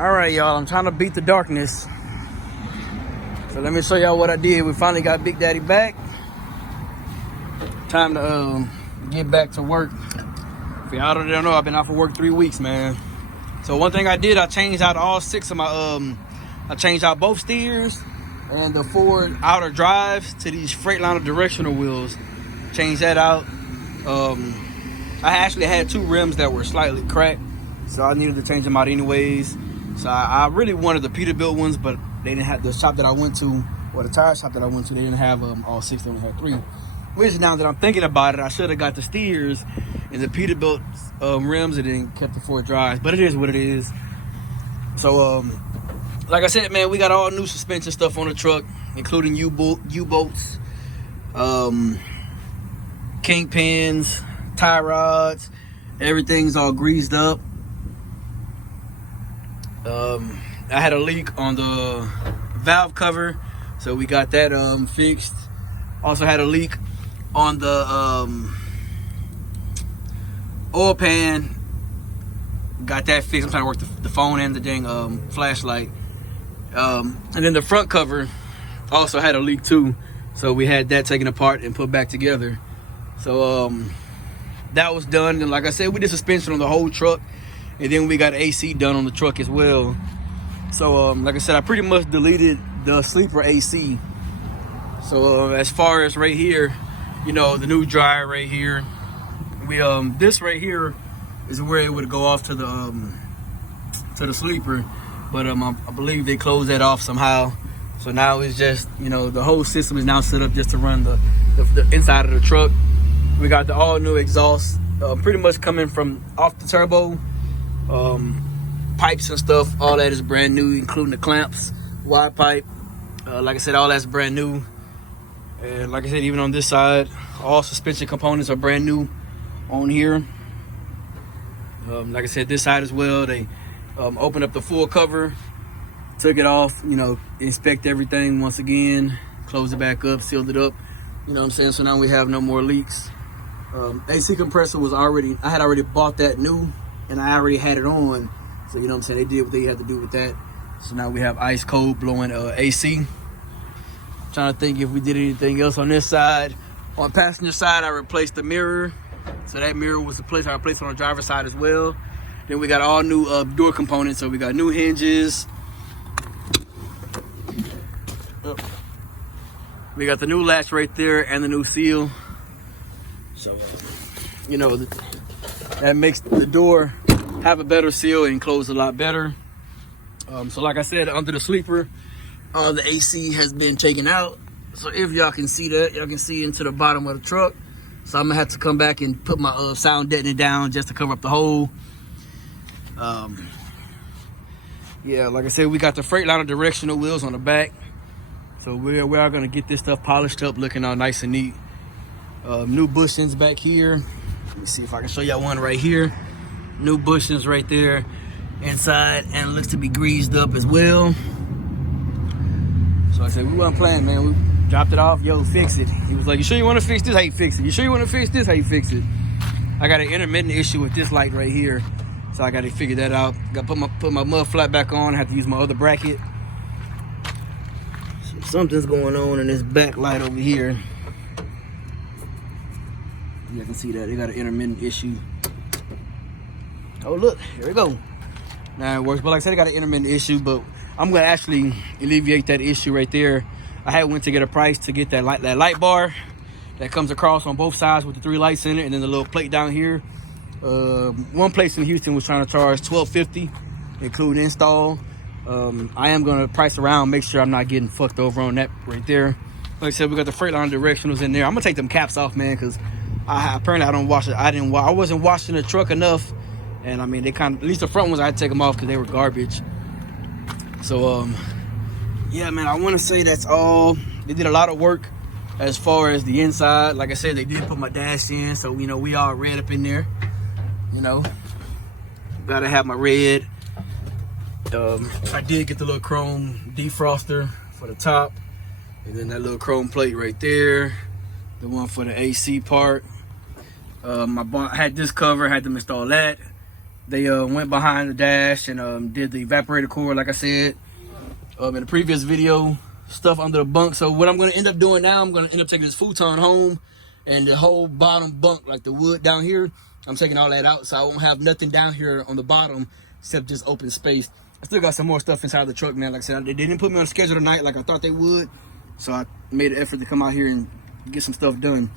All right, y'all, I'm trying to beat the darkness. So let me show y'all what I did. We finally got Big Daddy back. Time to get back to work. If y'all don't know, I've been out for work 3 weeks, man. So one thing I did, I changed out all 6 of my, I changed out both steers and the forward outer drives to these Freightliner directional wheels. Changed that out. I actually had 2 rims that were slightly cracked, so I needed to change them out anyways. So I really wanted the Peterbilt ones, but they didn't have the shop that I went to, or the tire shop that I went to. They didn't have all 6. They only had 3. Which now that I'm thinking about it, I should have got the steers and the Peterbilt rims and then kept the forward drives. But it is what it is. So like I said, man, we got all new suspension stuff on the truck, including U-bolts, kingpins, tie rods. Everything's all greased up. I had a leak on the valve cover, so we got that fixed. Also had a leak on the oil pan. Got that fixed. I'm trying to work the phone and the dang flashlight. And then the front cover also had a leak too, so we had that taken apart and put back together. So that was done. And like I said, we did suspension on the whole truck, and then we got AC done on the truck as well. So like I said, I pretty much deleted the sleeper AC. So as far as right here, you know, the new dryer right here, we this right here is where it would go off to the sleeper, but I believe they closed that off somehow. So now it's just, you know, the whole system is now set up just to run the inside of the truck. We got the all new exhaust, pretty much coming from off the turbo. Pipes and stuff, all that is brand new, including the clamps, wide pipe. Like I said, all that's brand new. And like I said, even on this side, all suspension components are brand new on here. Like I said, this side as well, they opened up the full cover, took it off, you know, inspect everything once again, closed it back up, sealed it up. You know what I'm saying? So now we have no more leaks. AC compressor was I had already bought that new, and I already had it on. So, you know what I'm saying, they did what they had to do with that. So now we have ice cold blowing AC. Trying to think if we did anything else on this side. On passenger side, I replaced the mirror. So that mirror was the place I replaced on the driver's side as well. Then we got all new door components. So we got new hinges. We got the new latch right there and the new seal. So, you know, that makes the door have a better seal and close a lot better. So like I said, under the sleeper, the AC has been taken out. So if y'all can see that, y'all can see into the bottom of the truck. So I'm gonna have to come back and put my sound deadening down just to cover up the hole. Yeah, like I said, we got the Freightliner directional wheels on the back. So we are gonna get this stuff polished up, looking all nice and neat. New bushings back here. Let me see if I can show y'all one right here. New bushings right there inside, and it looks to be greased up as well. So I said, we wasn't playing, man. We dropped it off. Yo, fix it. He was like, you sure you want to fix this? How you fix it? You sure you want to fix this? How you fix it? I got an intermittent issue with this light right here, so I got to figure that out. Got to put my mud flat back on. I have to use my other bracket. So something's going on in this back light over here. You can see that they got an intermittent issue. Oh look, here we go. Now it works, but like I said, I got an intermittent issue, but I'm gonna actually alleviate that issue right there. I had went to get a price to get that light bar that comes across on both sides with the 3 lights in it, and then the little plate down here. One place in Houston was trying to charge $12.50, including install. I am gonna price around, make sure I'm not getting fucked over on that right there. Like I said, we got the Freightliner directionals in there. I'm gonna take them caps off, man, because apparently I don't wash it. I wasn't washing the truck enough. And I mean, they at least the front ones, I had to take them off because they were garbage. So, yeah, man, I want to say that's all. They did a lot of work as far as the inside. Like I said, they did put my dash in. So, you know, we all red up in there. You know, gotta have my red. I did get the little chrome defroster for the top. And then that little chrome plate right there. The one for the AC part. I had this cover, had to install that. They went behind the dash and did the evaporator core, like I said in the previous video, stuff under the bunk. So what I'm gonna end up doing now, I'm gonna end up taking this futon home, and the whole bottom bunk, like the wood down here, I'm taking all that out, so I won't have nothing down here on the bottom except just open space. I still got some more stuff inside the truck, man. Like I said, they didn't put me on the schedule tonight like I thought they would, so I made an effort to come out here and get some stuff done.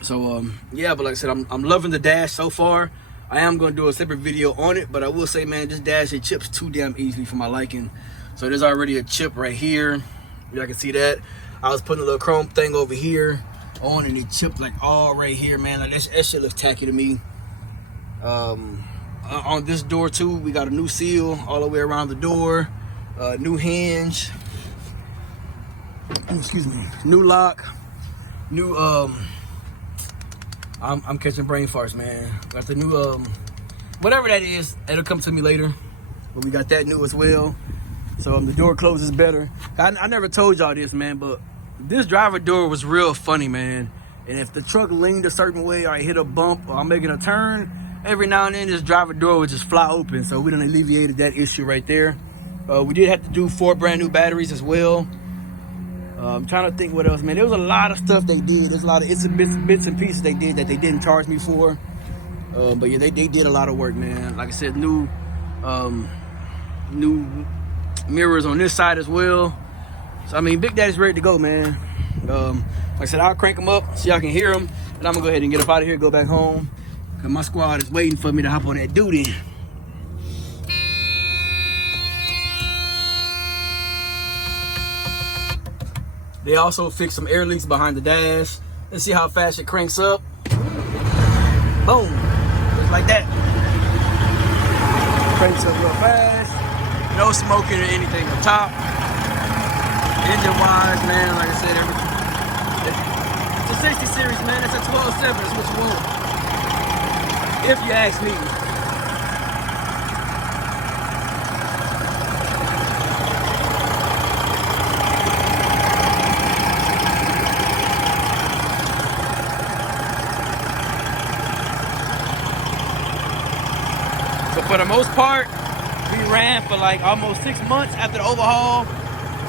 So yeah, but like I said, I'm loving the dash so far. I am going to do a separate video on it, but I will say, man, this dash, it chips too damn easily for my liking. So there's already a chip right here. Y'all can see that. I was putting a little chrome thing over here on, and it chipped like all right here, man. Like that shit looks tacky to me. On this door too, we got a new seal all the way around the door, new hinge, excuse me, new lock, new I'm catching brain farts, man. Got the new whatever that is, it'll come to me later, but we got that new as well. So the door closes better. I never told y'all this, man, but this driver door was real funny, man. And if the truck leaned a certain way, or I hit a bump, or I'm making a turn, every now and then this driver door would just fly open. So we done alleviated that issue right there. We did have to do 4 brand new batteries as well. I'm trying to think what else, man. There was a lot of stuff they did. There's a lot of bits and pieces they did that they didn't charge me for. But yeah, they did a lot of work, man. Like I said, new mirrors on this side as well. So I mean, Big Daddy's ready to go, man. Like I said, I'll crank them up so y'all can hear them, and I'm gonna go ahead and get up out of here, go back home, cause my squad is waiting for me to hop on that duty. They also fixed some air leaks behind the dash. Let's see how fast it cranks up. Boom, just like that. Cranks up real fast. No smoking or anything up top. Engine wise, man, like I said, it's a 60 series, man. It's a 12.7. That's what you want, if you ask me. So for the most part, we ran for like almost 6 months after the overhaul,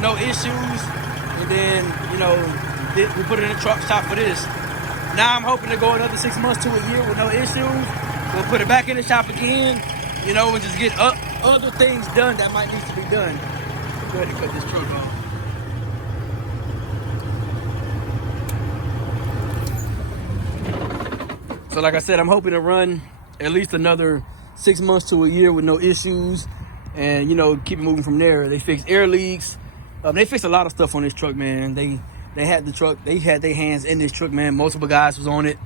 no issues. And then, you know, we put it in the truck shop for this. Now I'm hoping to go another 6 months to a year with no issues. We'll put it back in the shop again, you know, and just get other things done that might need to be done. Go ahead and cut this truck off. So like I said, I'm hoping to run at least another 6 months to a year with no issues, and you know, keep it moving from there. They fixed air leaks. They fixed a lot of stuff on this truck, man. They had the truck. They had their hands in this truck, man. Multiple guys was on it.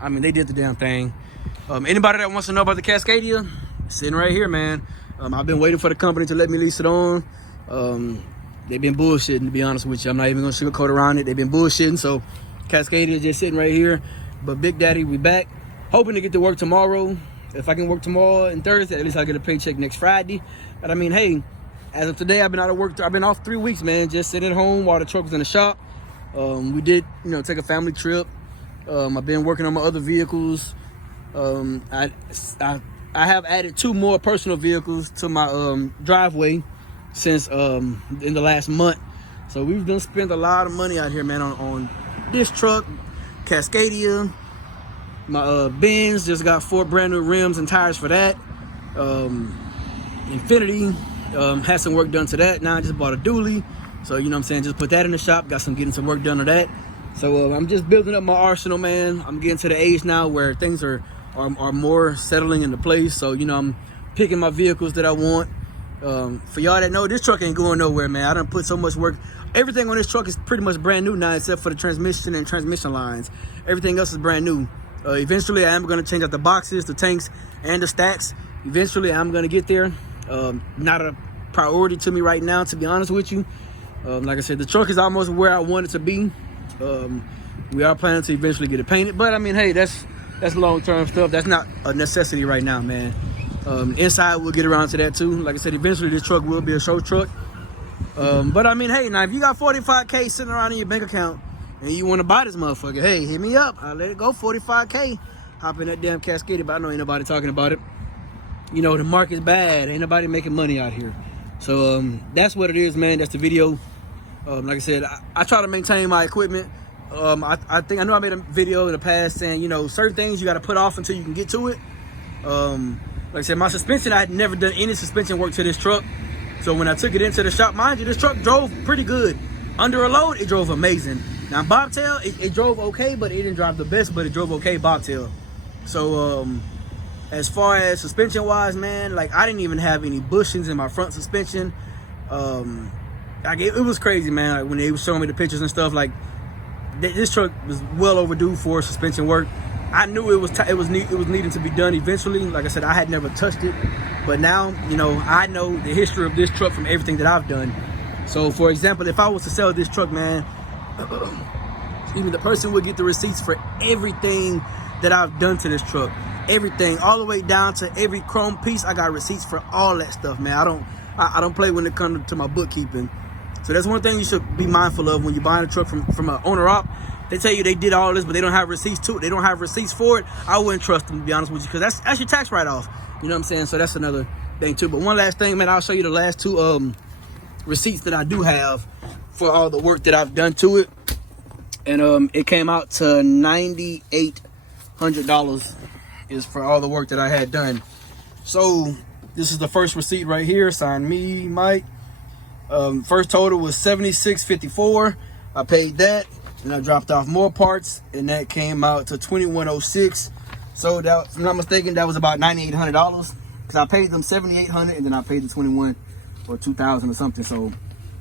I mean, they did the damn thing. Anybody that wants to know about the Cascadia, sitting right here, man. I've been waiting for the company to let me lease it on. They've been bullshitting, to be honest with you. I'm not even gonna sugarcoat around it. They've been bullshitting. So Cascadia just sitting right here. But Big Daddy, we back. Hoping to get to work tomorrow. If I can work tomorrow and Thursday, at least I'll get a paycheck next Friday. But I mean, hey, as of today, I've been out of work. I've been off 3 weeks, man. Just sitting at home while the truck was in the shop. We did, you know, take a family trip. I've been working on my other vehicles. I have added 2 more personal vehicles to my driveway since in the last month. So we've done spent a lot of money out here, man, on this truck, Cascadia. My Benz just got 4 brand new rims and tires for that. Infinity had some work done to that. Now I just bought a dually, so you know what I'm saying, just put that in the shop. Getting some work done on that. So I'm just building up my arsenal, man. I'm getting to the age now where things are more settling into place. So you know, I'm picking my vehicles that I want. For y'all that know, this truck ain't going nowhere, man. I done put so much work. Everything on this truck is pretty much brand new now, except for the transmission and transmission lines. Everything else is brand new. Eventually, I am going to change out the boxes, the tanks, and the stacks. Eventually, I'm going to get there. Not a priority to me right now, to be honest with you. Like I said, the truck is almost where I want it to be. We are planning to eventually get it painted. But, I mean, hey, that's long-term stuff. That's not a necessity right now, man. Inside, we'll get around to that, too. Like I said, eventually, this truck will be a show truck. But, I mean, hey, now, if you got $45K sitting around in your bank account, and you want to buy this motherfucker, hey, hit me up. I'll let it go, $45K. Hop in that damn Cascadia, but I know ain't nobody talking about it. you know, the market's bad. Ain't nobody making money out here. So that's what it is, man. That's the video. Like I said, I try to maintain my equipment. I think I know I made a video in the past saying, you know, certain things you got to put off until you can get to it. Like I said, my suspension, I had never done any suspension work to this truck. So when I took it into the shop, mind you, this truck drove pretty good. Under a load, it drove amazing. Now bobtail, it drove okay, but it didn't drive the best, but it drove okay bobtail. So as far as suspension wise, man, like I didn't even have any bushings in my front suspension. Like it was crazy, man. Like when they were showing me the pictures and stuff, like this truck was well overdue for suspension work. I knew it was needing to be done eventually. Like I said, I had never touched it, but now, you know, I know the history of this truck from everything that I've done. So for example, if I was to sell this truck, man, even the person would get the receipts for everything that I've done to this truck. Everything, all the way down to every chrome piece. I got receipts for all that stuff, man. I don't play when it comes to my bookkeeping. So that's one thing you should be mindful of when you're buying a truck from an owner op. They tell you they did all this, but they don't have receipts to it. They don't have receipts for it. I wouldn't trust them, to be honest with you, because that's your tax write-off. You know what I'm saying? So that's another thing too. But one last thing, man, I'll show you the last two receipts that I do have for all the work that I've done to it. And it came out to $9,800 is for all the work that I had done. So this is the first receipt right here, signed me, Mike. First total was $76.54. I paid that, and I dropped off more parts, and that came out to $21.06. So that, if I'm not mistaken, that was about $9,800 because I paid them $7,800, and then I paid the $21 or $2,000 or something. So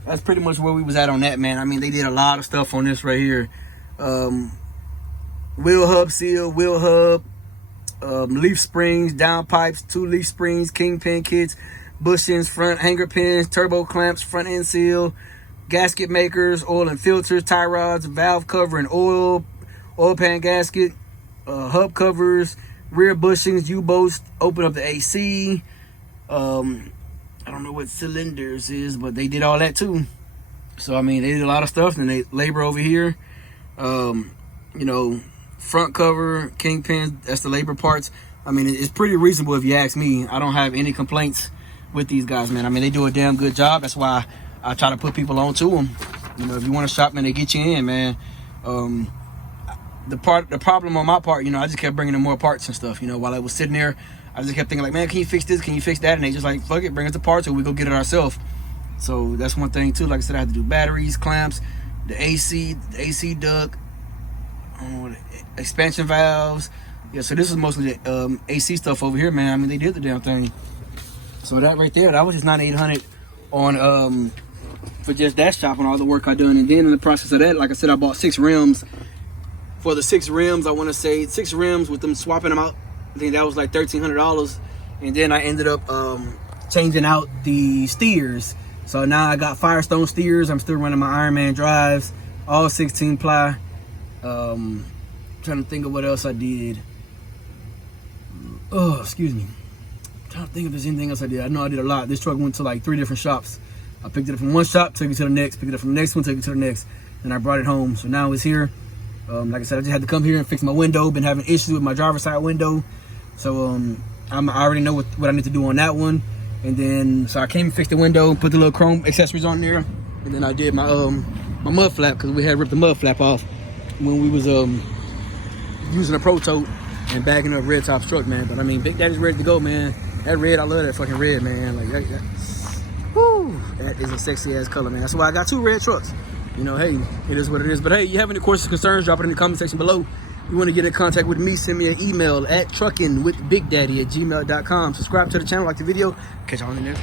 that's pretty much where we was at on that, man. I mean, they did a lot of stuff on this right here. Wheel hub seal, wheel hub, leaf springs, down pipes, 2 leaf springs, kingpin kits, bushings, front hanger pins, turbo clamps, front end seal, gasket makers, oil and filters, tie rods, valve cover and oil pan gasket, hub covers, rear bushings, U-bolts, open up the AC. I don't know what cylinders is, but they did all that too. So I mean, they did a lot of stuff, and they labor over here. You know, front cover, kingpins, that's the labor parts. I mean, it's pretty reasonable if you ask me. I don't have any complaints with these guys, man. I mean, they do a damn good job. That's why I try to put people on to them. You know, if you want to shop, man, they get you in, man. The problem on my part, you know, I just kept bringing them more parts and stuff. You know, while I was sitting there, I just kept thinking like, man, can you fix this? Can you fix that? And they just like, fuck it, bring us the parts, or we go get it ourselves. So that's one thing too. Like I said, I had to do batteries, clamps, the AC duct, expansion valves. Yeah, so this is mostly the AC stuff over here, man. I mean, they did the damn thing. So that right there, that was just $9,800 on for just that shop and all the work I done. And then in the process of that, like I said, I bought 6 rims. For the 6 rims, I want to say 6 rims with them swapping them out. I think that was like $1,300. And then I ended up changing out the steers. So now I got Firestone steers. I'm still running my Ironman drives, all 16 ply. Trying to think of what else I did. Oh, excuse me. Trying to think if there's anything else I did. I know I did a lot. This truck went to like 3 different shops. I picked it up from one shop, took it to the next, picked it up from the next one, took it to the next, and I brought it home. So now it's here. Like I said, I just had to come here and fix my window. Been having issues with my driver's side window. So I already know what I need to do on that one. And then, so I came and fixed the window, put the little chrome accessories on there. And then I did my my mud flap, because we had ripped the mud flap off when we was using a Pro Tote and bagging up Red Top's truck, man. But I mean, Big Daddy's ready to go, man. That red, I love that fucking red, man. Like whew, that is a sexy ass color, man. That's why I got 2 red trucks. You know, hey, it is what it is. But hey, you have any questions, concerns, drop it in the comment section below. You want to get in contact with me, send me an email at truckingwithbigdaddy@gmail.com. Subscribe to the channel, like the video. Catch y'all in there.